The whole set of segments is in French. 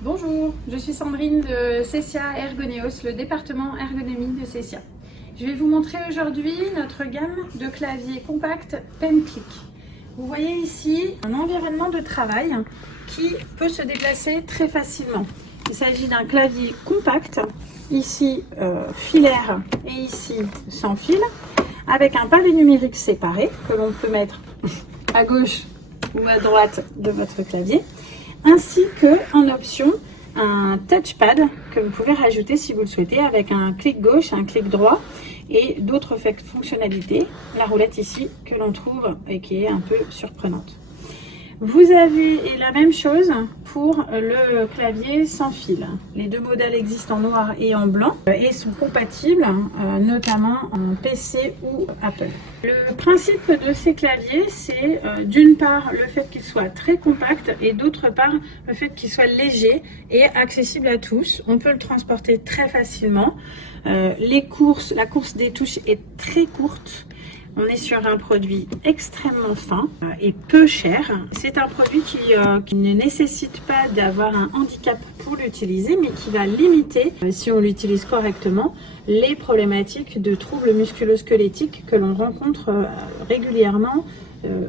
Bonjour, je suis Sandrine de Cessia Ergoneos, le département ergonomie de Cessia. Je vais vous montrer aujourd'hui notre gamme de claviers compacts PenClick. Vous voyez ici un environnement de travail qui peut se déplacer très facilement. Il s'agit d'un clavier compact, ici filaire et ici sans fil, avec un pavé numérique séparé que l'on peut mettre à gauche ou à droite de votre clavier, ainsi que en option un touchpad que vous pouvez rajouter si vous le souhaitez avec un clic gauche, un clic droit et d'autres fonctionnalités. La roulette ici que l'on trouve et qui est un peu surprenante. Vous avez la même chose pour le clavier sans fil. Les deux modèles existent en noir et en blanc et sont compatibles notamment en PC ou Apple. Le principe de ces claviers, c'est d'une part le fait qu'ils soient très compacts et d'autre part le fait qu'ils soient légers et accessibles à tous. On peut le transporter très facilement. La course des touches est très courte. On est sur un produit extrêmement fin et peu cher. C'est un produit qui ne nécessite pas d'avoir un handicap pour l'utiliser, mais qui va limiter, si on l'utilise correctement, les problématiques de troubles musculo-squelettiques que l'on rencontre régulièrement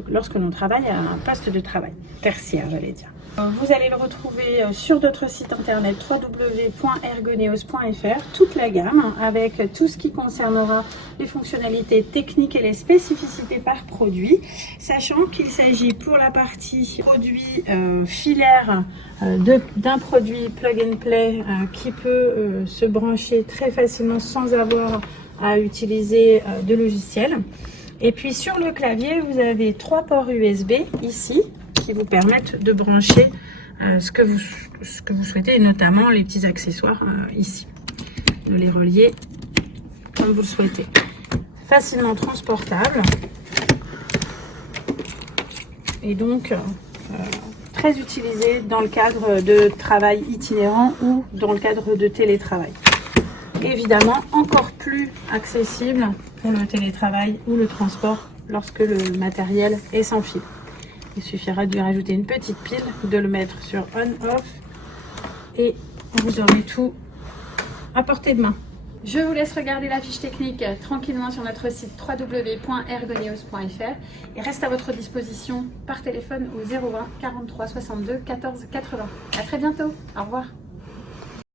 lorsque l'on travaille à un poste de travail tertiaire, j'allais dire. Vous allez le retrouver sur notre site internet www.ergoneos.fr, toute la gamme avec tout ce qui concernera les fonctionnalités techniques et les spécificités par produit, sachant qu'il s'agit pour la partie produit filaire d'un produit plug and play qui peut se brancher très facilement sans avoir à utiliser de logiciel. Et puis sur le clavier, vous avez 3 ports USB ici qui vous permettent de brancher ce que vous souhaitez, et notamment les petits accessoires ici, de les relier comme vous le souhaitez. Facilement transportable et donc très utilisé dans le cadre de travail itinérant ou dans le cadre de télétravail. Évidemment encore plus accessible pour le télétravail ou le transport lorsque le matériel est sans fil. Il suffira de lui rajouter une petite pile, de le mettre sur on-off et vous aurez tout à portée de main. Je vous laisse regarder la fiche technique tranquillement sur notre site www.ergoneos.fr et reste à votre disposition par téléphone au 01 43 62 14 80. À très bientôt, au revoir.